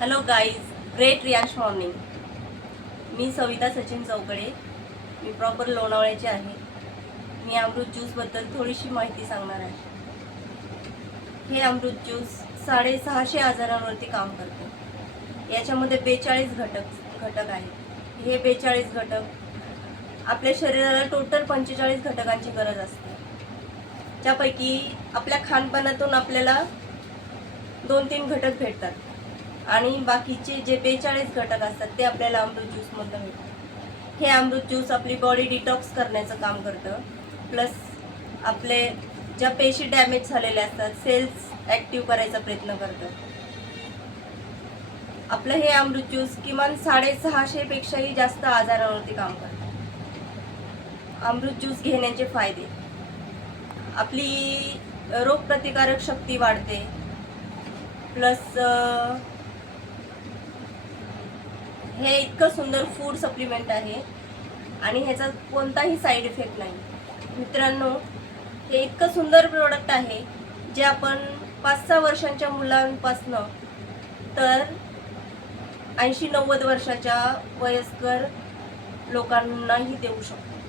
Hello guys, great रियाश morning. मी सविता सचिन चौकडे. मी प्रॉपर लोणावळ्याची आहे. मी अमृत ज्यूसबद्दल थोडीशी माहिती सांगणार आहे. हे अमृत ज्यूस 650 आजारांवरती काम करते. याच्यामध्ये 42 घटक आहेत. हे 42 घटक आपल्या शरीराला टोटल 45 घटकांची गरज असते. त्यापैकी आपल्या खानपानातून आपल्याला 2-3 घटक भेटतात आणि बाकीचे जे 42 घटक असतात ते आपल्याला अमृत ज्यूसमधून मिळतात. हे अमृत ज्यूस आपली बॉडी डिटॉक्स करण्याचं काम करतं. प्लस आपले ज्या पेशी डॅमेज झालेल्या असतात, सेल्स ॲक्टिव्ह करायचा प्रयत्न करतं. आपलं हे अमृत ज्यूस किमान 650 पेक्षाही जास्त आजारांवरती काम करतं. अमृत ज्यूस घेण्याचे फायदे: आपली रोगप्रतिकारक शक्ती वाढते. प्लस हे इतकं सुंदर फूड सप्लिमेंट आहे आणि ह्याचा कोणताही साईड इफेक्ट नाही. मित्रांनो, हे इतकं सुंदर प्रोडक्ट आहे जे आपण 5-6 वर्षांच्या मुलांपासनं तर 80-90 वर्षाच्या वयस्कर लोकांनाही देऊ शकतो.